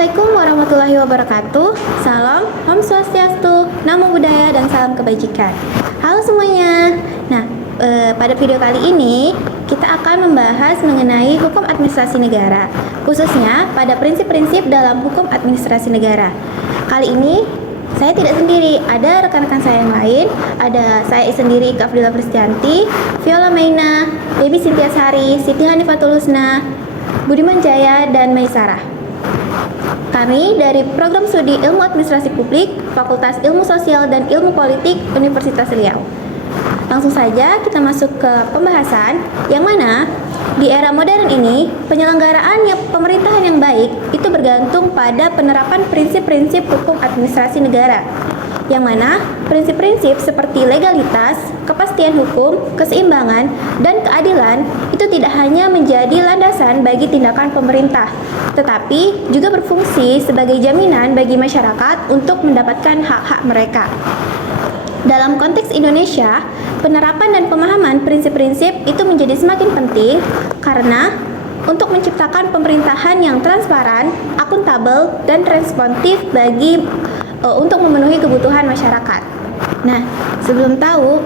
Assalamualaikum warahmatullahi wabarakatuh. Salam, Om Swastiastu, Namo Buddhaya, dan salam kebajikan. Halo semuanya. Nah, pada video kali ini kita akan membahas mengenai hukum administrasi negara, khususnya pada prinsip-prinsip dalam hukum administrasi negara. Kali ini saya tidak sendiri, ada rekan-rekan saya yang lain. Ada saya sendiri, Ika Afdila Pristianti, Viola Maina, Debbie Cynthia Sari, Siti Hanifatul Husna, Budiman Jaya, dan Maisarah. Kami dari Program Studi Ilmu Administrasi Publik, Fakultas Ilmu Sosial dan Ilmu Politik, Universitas Riau. Langsung saja kita masuk ke pembahasan, yang mana di era modern ini, penyelenggaraan pemerintahan yang baik itu bergantung pada penerapan prinsip-prinsip hukum administrasi negara, yang mana prinsip-prinsip seperti legalitas, kepastian hukum, keseimbangan, dan keadilan itu tidak hanya menjadi landasan bagi tindakan pemerintah, tetapi juga berfungsi sebagai jaminan bagi masyarakat untuk mendapatkan hak-hak mereka. Dalam konteks Indonesia, penerapan dan pemahaman prinsip-prinsip itu menjadi semakin penting karena untuk menciptakan pemerintahan yang transparan, akuntabel, dan responsif untuk memenuhi kebutuhan masyarakat. Nah, sebelum tahu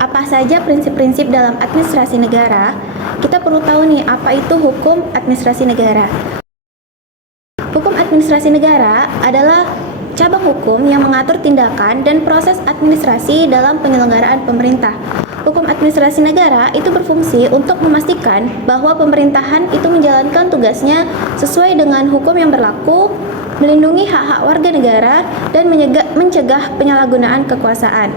apa saja prinsip-prinsip dalam administrasi negara, kita perlu tahu nih apa itu hukum administrasi negara. Hukum administrasi negara adalah cabang hukum yang mengatur tindakan dan proses administrasi dalam penyelenggaraan pemerintah. Hukum administrasi negara itu berfungsi untuk memastikan bahwa pemerintahan itu menjalankan tugasnya sesuai dengan hukum yang berlaku, melindungi hak-hak warga negara, dan mencegah penyalahgunaan kekuasaan.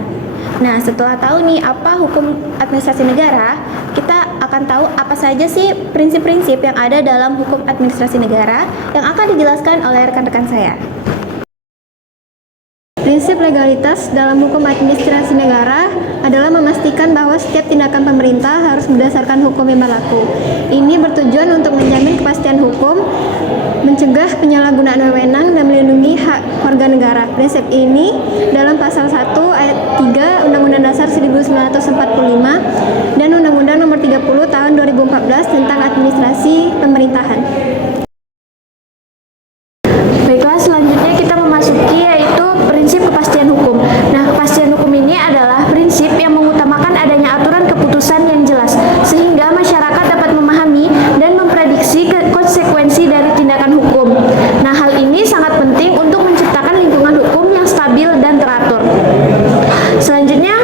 Nah, setelah tahu nih apa hukum administrasi negara, kita akan tahu apa saja sih prinsip-prinsip yang ada dalam hukum administrasi negara yang akan dijelaskan oleh rekan-rekan saya. Prinsip legalitas dalam hukum administrasi negara adalah memastikan bahwa setiap tindakan pemerintah harus berdasarkan hukum yang berlaku. Ini bertujuan untuk menjamin kepastian hukum, mencegah penyalahgunaan wewenang, dan melindungi hak warga negara. Prinsip ini dalam pasal 1 ayat 3 Undang-Undang Dasar 1945 dan Undang-Undang Nomor 30 Tahun 2014 tentang administrasi pemerintahan. Baiklah, selanjutnya kita memasuki yaitu prinsip kepastian hukum. Nah, kepastian hukum ini adalah prinsip yang mengutamakan adanya aturan keputusan yang jelas, sehingga masyarakat dapat memahami dan memprediksi konsekuensi dari tindakan hukum. Nah, hal ini sangat penting untuk menciptakan lingkungan hukum yang stabil dan teratur. Selanjutnya,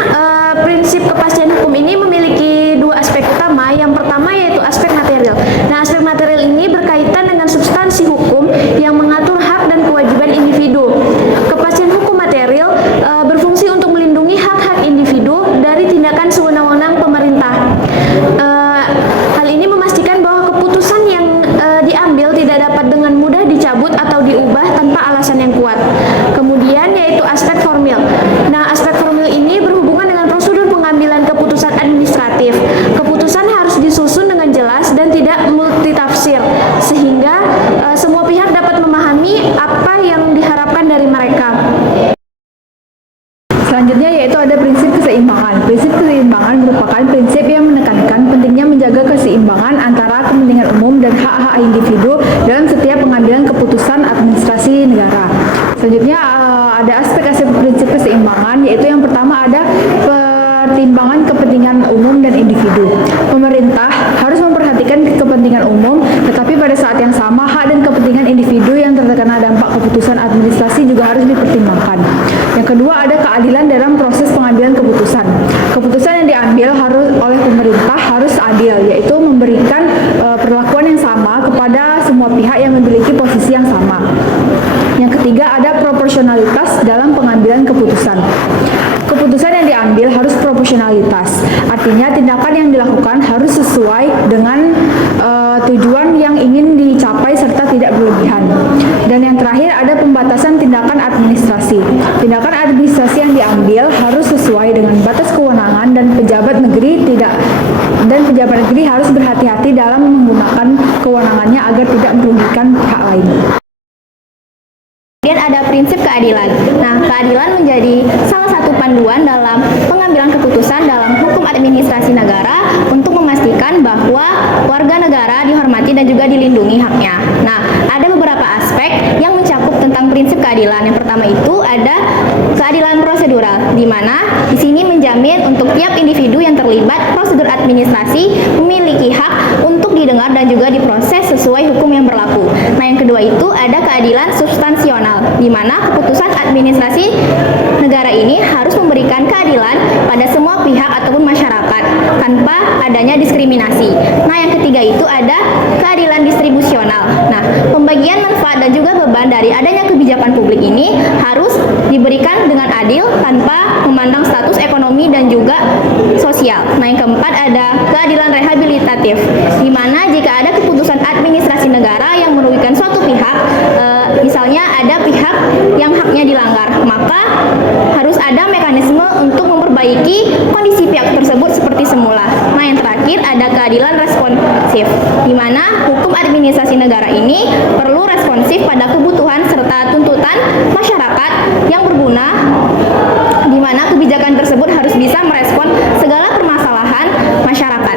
prinsip kepastian hukum ini memiliki dua aspek utama. Yang pertama yaitu aspek material. Nah, aspek material ini berkaitan dengan substansi hukum yang mengatur hak dan kewajiban individu. Kepastian hukum material berfungsi untuk melindungi hak-hak individu dari tindakan sewenang-wenang pemerintah. Hal ini memastikan bahwa keputusan yang diambil tidak dapat dengan mudah dicabut atau diubah tanpa alasan yang kuat. Kemudian yaitu aspek formil. Nah, aspek formil ini berhubungan dengan prosedur pengambilan keputusan administratif. Keputusan harus disusun dengan jelas dan tidak multitafsir, sehingga semua pihak dapat memahami apa yang diharapkan dari mereka. Selanjutnya yaitu ada prinsip keseimbangan. Prinsip keseimbangan merupakan prinsip yang menekankan pentingnya menjaga keseimbangan antara kepentingan umum dan hak-hak individu dalam setiap pengambilan keputusan administrasi negara. Selanjutnya ada aspek-aspek prinsip keseimbangan, yaitu yang pertama ada pertimbangan kepentingan umum dan individu. Pemerintah harus memperhatikan kepentingan umum, tetapi pada saat yang sama hak dan kepentingan individu yang terkena dampak keputusan administrasi juga harus dipertimbangkan. Yang kedua ada keadilan dalam proses pengambilan keputusan. Keputusan yang diambil oleh pemerintah harus adil, yaitu memberikan perlakuan yang sama kepada semua pihak yang memiliki posisi yang sama. Yang ketiga ada proporsionalitas dalam pengambilan keputusan. Keputusan yang diambil harus proporsionalitas, artinya tindakan yang dilakukan harus sesuai dengan tujuan yang ingin dicapai serta tidak berlebihan. Dan yang terakhir ada pembatasan tindakan administrasi. Tindakan administrasi yang diambil harus sesuai dengan batas kewenangan dan pejabat negeri harus berhati-hati dalam menggunakan kewenangannya agar tidak merugikan pihak lain. Kemudian ada prinsip keadilan. Nah, keadilan menjadi salah satu panduan dalam pengambilan keputusan dalam hukum administrasi negara untuk memastikan bahwa warga negara dihormati dan juga dilindungi haknya. Nah, ada beberapa aspek prinsip keadilan. Yang pertama itu ada keadilan prosedural, di mana di sini menjamin untuk tiap individu yang terlibat prosedur administrasi memiliki hak untuk didengar dan juga diproses sesuai hukum yang berlaku. Nah, yang kedua itu ada keadilan substansional, di mana keputusan administrasi negara ini harus memberikan keadilan pada semua pihak ataupun masyarakat tanpa adanya diskriminasi. Nah, yang ketiga itu ada keadilan distribusional. Nah, pembagian manfaat dan juga beban dari adanya kebijakan publik ini harus diberikan dengan adil tanpa memandang status ekonomi dan juga sosial. Nah, yang keempat ada keadilan rehabilitatif, di mana jika ada keputusan administrasi negara yang merugikan suatu pihak, misalnya ada pihak yang haknya dilanggar, maka harus ada mekanisme untuk memperbaiki kondisi pihak tersebut seperti semula. Nah, yang terakhir ada keadilan responsif, di mana hukum administrasi negara ini perlu responsif pada kebutuhan serta tuntutan masyarakat yang berguna, di mana kebijakan tersebut harus bisa merespon segala permasalahan masyarakat.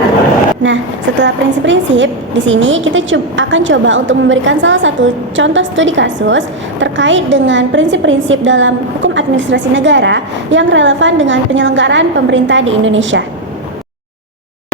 Nah, setelah prinsip-prinsip, di sini kita akan coba untuk memberikan salah satu contoh studi kasus terkait dengan prinsip-prinsip dalam hukum administrasi negara yang relevan dengan penyelenggaraan pemerintah di Indonesia.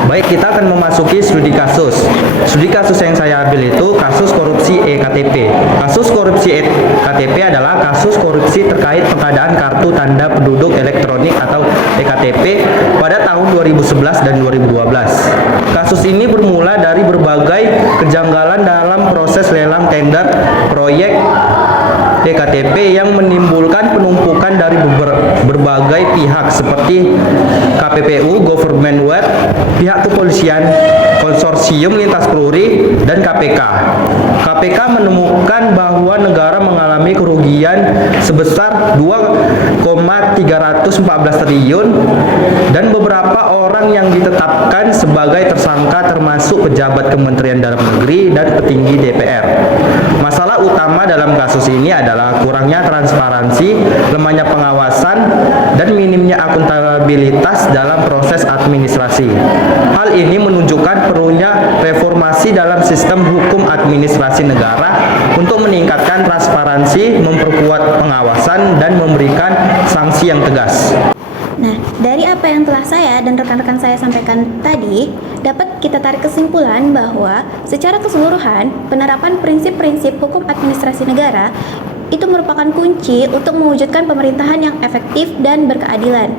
Baik, kita akan memasuki studi kasus. Studi kasus yang saya ambil itu kasus korupsi e-KTP. Kasus korupsi e-KTP adalah kasus korupsi terkait pengadaan kartu tanda penduduk elektronik atau e-KTP pada tahun 2011 dan 2012. Kasus ini bermula dari berbagai kejanggalan dalam proses lelang tender proyek e-KTP yang menimbulkan penumpukan dari berbagai pihak seperti KPPU, Government Web, pihak kepolisian, konsorsium lintas polri, dan KPK. KPK menemukan bahwa negara mengalami kerugian sebesar 2,314 triliun dan beberapa orang yang ditetapkan sebagai tersangka termasuk pejabat Kementerian Dalam Negeri dan petinggi DPR. Masalah utama dalam kasus ini adalah kurangnya transparansi, lemahnya pengawasan, dan minimnya akuntabilitas dalam proses administrasi. Hal ini menunjukkan perlunya reformasi dalam sistem hukum administrasi negara untuk meningkatkan transparansi, memperkuat pengawasan, dan memberikan sanksi yang tegas. Nah, dari apa yang telah saya dan rekan-rekan saya sampaikan tadi, dapat kita tarik kesimpulan bahwa secara keseluruhan, penerapan prinsip-prinsip hukum administrasi negara itu merupakan kunci untuk mewujudkan pemerintahan yang efektif dan berkeadilan.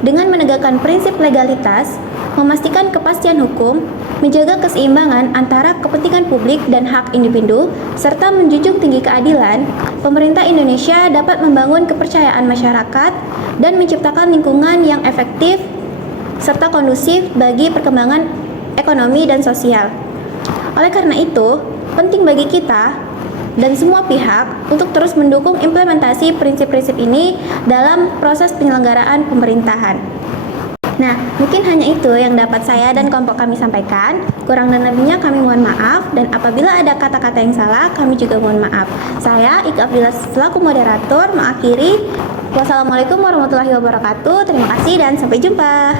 Dengan menegakkan prinsip legalitas, memastikan kepastian hukum, menjaga keseimbangan antara kepentingan publik dan hak individu, serta menjunjung tinggi keadilan, pemerintah Indonesia dapat membangun kepercayaan masyarakat dan menciptakan lingkungan yang efektif serta kondusif bagi perkembangan ekonomi dan sosial. Oleh karena itu, penting bagi kita dan semua pihak untuk terus mendukung implementasi prinsip-prinsip ini dalam proses penyelenggaraan pemerintahan. Nah, mungkin hanya itu yang dapat saya dan kelompok kami sampaikan. Kurang dan lebihnya kami mohon maaf, dan apabila ada kata-kata yang salah, kami juga mohon maaf. Saya, Ika Abdillah selaku moderator, mengakhiri. Wassalamualaikum warahmatullahi wabarakatuh. Terima kasih dan sampai jumpa.